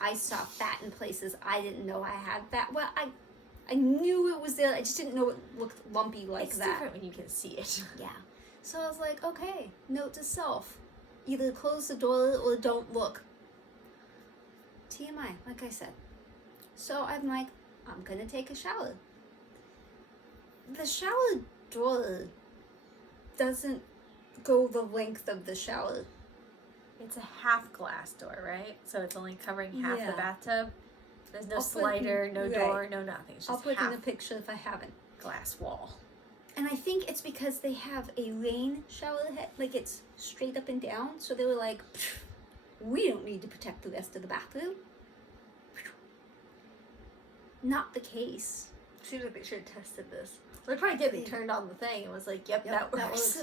I saw fat in places I didn't know I had fat. Well, I knew it was there. I just didn't know it looked lumpy like it's that. It's different when you can see it. Yeah. So I was like, okay, note to self. Either close the door or don't look. TMI, like I said. So I'm like, I'm going to take a shower. The shower door doesn't go the length of the shower. It's a half glass door, right? So it's only covering half the bathtub. There's no slider, no door, no nothing. It's just I'll put half in a picture if I haven't. Glass wall. And I think it's because they have a rain shower head, like it's straight up and down. So they were like, we don't need to protect the rest of the bathroom. Not the case. Seems like they should have tested this. Well, they probably did. They turned on the thing and was like, yep, that works.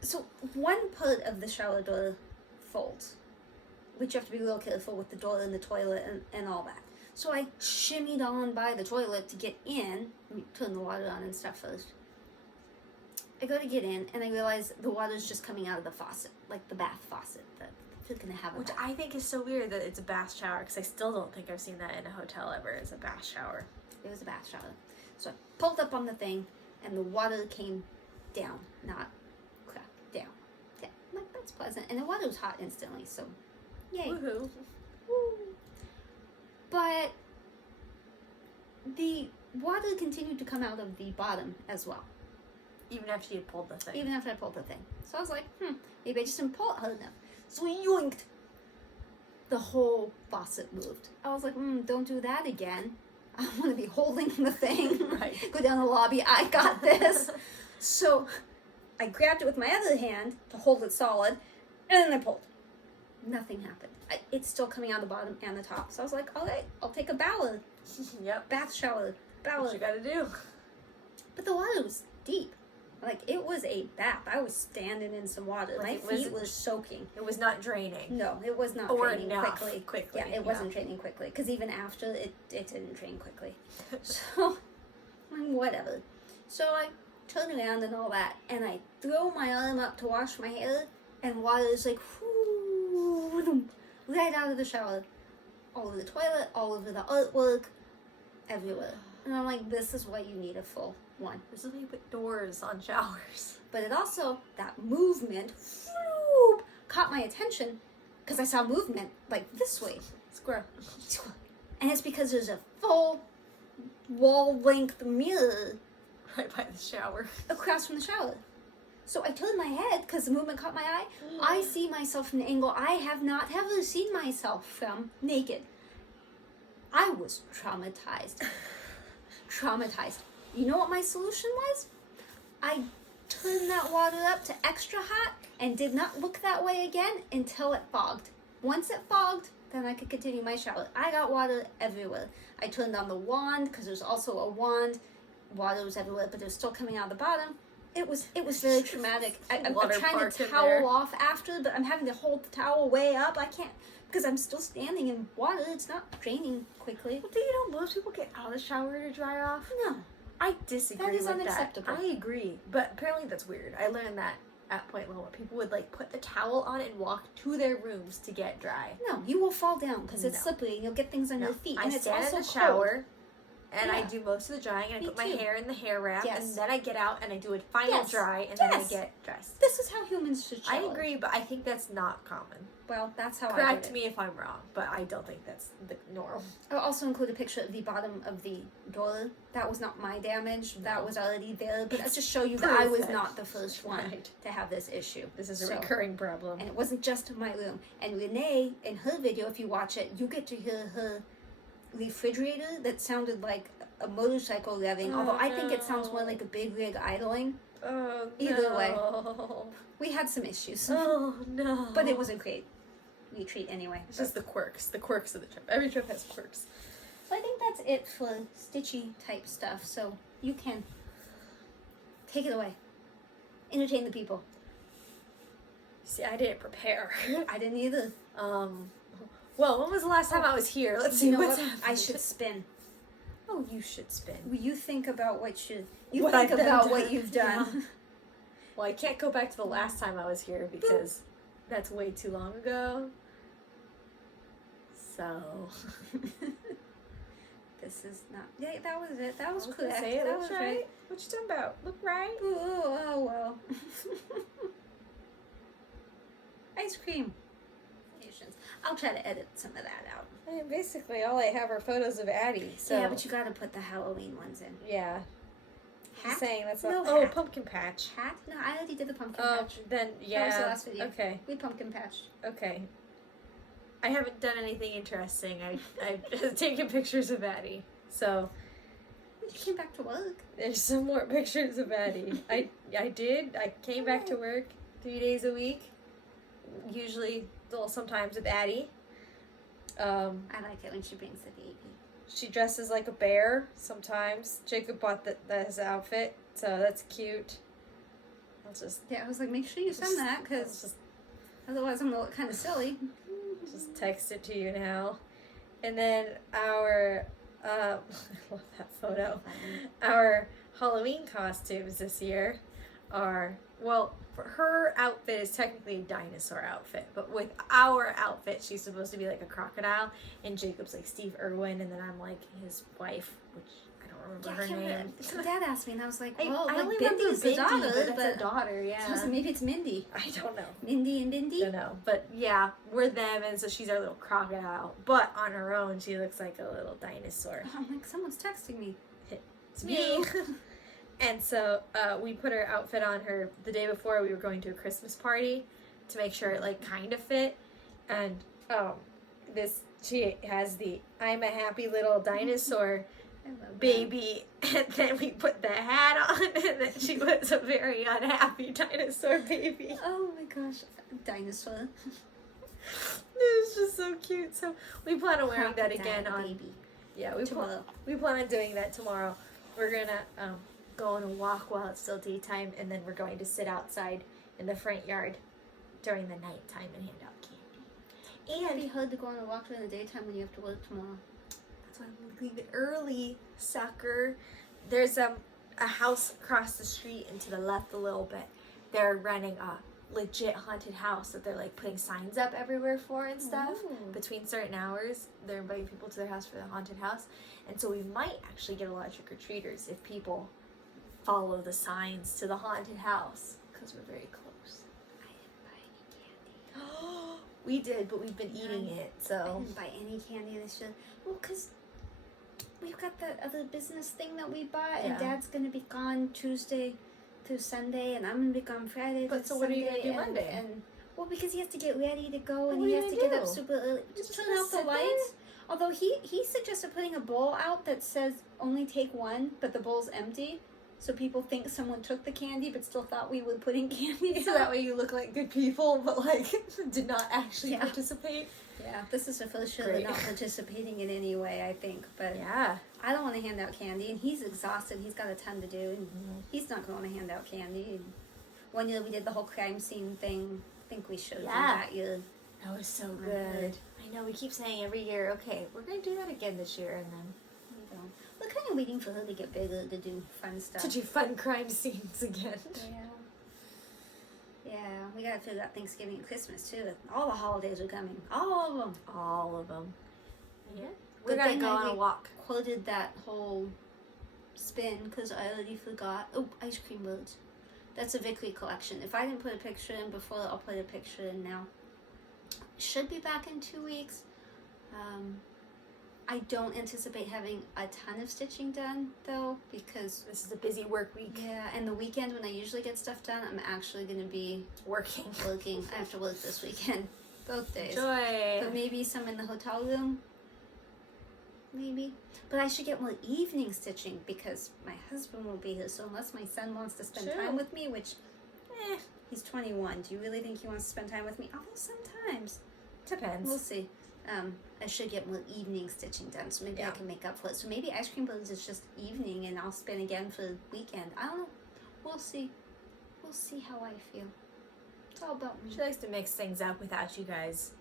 So one part of the shower door folds, which you have to be real careful with the door and the toilet and all that. So I shimmied on by the toilet to get in. Let me turn the water on and stuff first. I go to get in and I realize the water's just coming out of the faucet, like the bath faucet that they're gonna have. Which I think is so weird that it's a bath shower, because I still don't think I've seen that in a hotel ever. It's a bath shower. It was a bath shower. So I pulled up on the thing and the water came down, not down. Yeah, that's pleasant. And the water was hot instantly, so Yay. Woohoo. Woo. But the water continued to come out of the bottom as well. Even after you pulled the thing. Even after I pulled the thing. So I was like, maybe I just didn't pull it hard enough. So we yoinked. The whole faucet moved. I was like, don't do that again. I don't want to be holding the thing. Right. Go down the lobby. I got this. So I grabbed it with my other hand to hold it solid, and then I pulled. Nothing happened. It's still coming out the bottom and the top. So I was like, all right, I'll take a shower. Yep. Bath shower. What you gotta do. But the water was deep. Like, it was a bath. I was standing in some water. Like, My feet were soaking. It was not draining. No, it was not Or draining enough quickly. Yeah, it wasn't draining quickly. Because even after, it didn't drain quickly. So, whatever. So I turn around and all that, and I throw my arm up to wash my hair, and water is like, whoo, right out of the shower. All over the toilet, all over the artwork, everywhere. And I'm like, this is why you need a full one. This is why you put doors on showers. But it also, that movement, whoop, caught my attention because I saw movement like this way. Squirrel. And it's because there's a full wall-length mirror Right by the shower. across from the shower. So I turned my head because the movement caught my eye. I see myself from an angle I have not ever seen myself from naked. I was traumatized. Traumatized. You know what my solution was? I turned that water up to extra hot and did not look that way again until it fogged. Once it fogged, then I could continue my shower. I got water everywhere. I turned on the wand because there's also a wand. Water was everywhere, but it was still coming out the bottom. It was very traumatic. I'm trying to towel off after, but I'm having to hold the towel way up. I can't because I'm still standing in water. It's not draining quickly. Well, do you know most people get out of the shower to dry off? No. I disagree That is with unacceptable. that. I agree. But apparently that's weird. I learned that at Point Loma. People would like put the towel on and walk to their rooms to get dry. No, you will fall down because it's No. slippery and you'll get things on your feet. I And it's stand also in the shower and I Yeah. do most of the drying and I Me put my too. hair in the hair wrap Yes. and then I get out and I do a final Yes. dry and then I Yes. get dressed. This is how humans should shower. I agree, but I think that's not common. Well, that's how I Correct did it. me if I'm wrong, but I don't think that's the norm. I'll also include a picture of the bottom of the door. That was not my damage. That was already there. But that's to show you that I was Perfect. not the first one Right. to have this issue. This is a So- recurring problem. And it wasn't just my room. And Renee, in her video, if you watch it, you get to hear her refrigerator that sounded like a motorcycle revving. Oh, although I think it sounds more no. like a big rig idling. Oh, Either way. no. We had some issues. Oh, no. But it was a great retreat anyway. It's just the quirks of the trip. Every trip has quirks. So I think that's it for stitchy type stuff. So you can take it away. Entertain the people. See, I didn't prepare. I didn't either. Well, when was the last time I was here? Let's see You know what's what? happened. I should spin. Oh, you should spin. You think about what think I've been about done. what you've done. Yeah. Well, I can't go back to the last time I was here because that's way too long ago. So. This is not. Yeah, that was it. That was I was gonna correct. say it That looks was right. What you talking about? Look right? Oh well. Ice cream. I'll try to edit some of that out. I mean, basically, all I have are photos of Addie. So Yeah, but you gotta put the Halloween ones in. yeah. Hat? Just saying that's No not. Oh, hat. pumpkin patch. Hat? No, I already did the pumpkin Oh, patch. then yeah. That was the last video. Okay. We pumpkin patched. Okay. I haven't done anything interesting. I've taken pictures of Addie. So You came back to work. there's some more pictures of Addie. I did. I came back to work 3 days a week. Usually, well, sometimes with Addie. I like it when she brings the baby. She dresses like a bear sometimes. Jacob bought his outfit, so that's cute. I'll just Yeah, I was like, make sure you send that, I'll because just otherwise I'm gonna look kind of silly. text it to you now. And then our I love that photo. Our Halloween costumes this year are, well, for her outfit is technically a dinosaur outfit, but with our outfit, she's supposed to be like a crocodile, and Jacob's like Steve Irwin, and then I'm like his wife, which I don't remember her name. So Dad asked me, and I was like, I like only Bindy's the remember Bindi, daughter, but that's a daughter, yeah. So maybe it's Mindy. I don't know. Mindy and Bindy? Don't know. But yeah, we're them, and so she's our little crocodile. But on her own, she looks like a little dinosaur. I'm like, someone's texting me. It's me. And so we put her outfit on her the day before we were going to a Christmas party to make sure it like kind of fit. And she has the I'm a happy little dinosaur baby, and then we put the hat on, and then she was a very unhappy dinosaur baby. Oh my gosh, dinosaur. It was just so cute. So we plan on wearing that again on baby. Yeah, Tomorrow. we plan on doing that tomorrow. We're gonna go on a walk while it's still daytime, and then we're going to sit outside in the front yard during the nighttime and hand out candy. It'd be hard to go on a walk during the daytime when you have to work tomorrow. That's why I'm gonna leave it early, sucker. There's a house across the street and to the left a little bit. They're running a legit haunted house that they're like putting signs up everywhere for and stuff. Ooh. Between certain hours. They're inviting people to their house for the haunted house. And so we might actually get a lot of trick-or-treaters if people follow the signs to the haunted house, because we're very close. I didn't buy any candy. We did, but we've been eating it, I so. didn't buy any candy this year. Well, because we've got that other business thing that we bought, and Yeah. Dad's going to be gone Tuesday through Sunday, and I'm going to be gone Friday But through so what are you Sunday, gonna do Monday? And, well, because he has to get ready to go, and What he are you has to gonna get up do? super early. Just turn gonna out the sit lights. Although he suggested putting a bowl out that says only take one, but the bowl's empty. So people think someone took the candy, but still thought we were putting candy. So that way you look like good people, but like did not actually Yeah. participate. Yeah, this is the first year Great. they're not participating in any way, I think. But Yeah. I don't want to hand out candy, and he's exhausted. He's got a ton to do, and Mm-hmm. he's not going to hand out candy. And one year we did the whole crime scene thing. I think we showed you Yeah. that year. That was so good. I know, we keep saying every year, okay, we're going to do that again this year, and then You know, we're kind of waiting for her to get bigger to do fun stuff. to do fun crime scenes again. Yeah, we got to figure out Thanksgiving and Christmas too. All the holidays are coming. All of them. All of them. Yeah. We're Good going to thing go I on a walk. Quoted that whole spin because I already forgot. Oh, ice cream birds. That's a Victory collection. If I didn't put a picture in before, I'll put a picture in now. Should be back in 2 weeks. I don't anticipate having a ton of stitching done though, because This is a busy work week. yeah, and the weekend when I usually get stuff done, I'm actually going to be Working. working. I have to work this weekend, both days. Joy. But maybe some in the hotel room. Maybe. But I should get more evening stitching because my husband will be here. So unless my son wants to spend True. time with me, which, he's 21. Do you really think he wants to spend time with me? Although sometimes. Depends. We'll see. I should get more evening stitching done, so maybe I Yeah. can make up for it. So maybe ice cream birds is just evening, and I'll spin again for the weekend. I don't know. We'll see. We'll see how I feel. It's all about me. She likes to mix things up without you guys.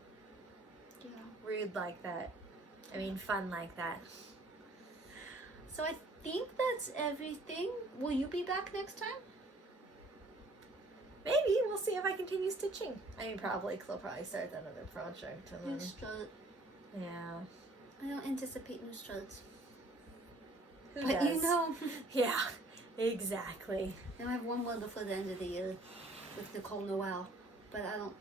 Yeah. Rude like that. I mean, fun like that. So I think that's everything. Will you be back next time? Maybe. We'll see if I continue stitching. I mean, probably. 'Cause I'll probably start another project. And New then, strut. yeah. I don't anticipate new struts. Who But does? you know, Yeah. Exactly. now I have one more before the end of the year with Nicole Noel, but I don't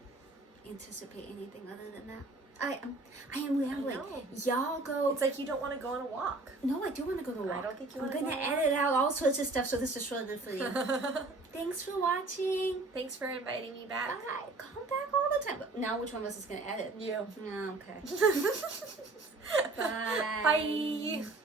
anticipate anything other than that. I am rambling. know. Y'all go. It's like you don't want to go on a walk. No, I do want to go to walk. I don't think you I'm want to gonna go on a edit out all sorts of stuff, so this is shorter for you. walk. Thanks for watching. Thanks for inviting me back. Bye. Come back all the time. But now, which one of us is gonna edit? You. Oh, okay. Bye. Bye.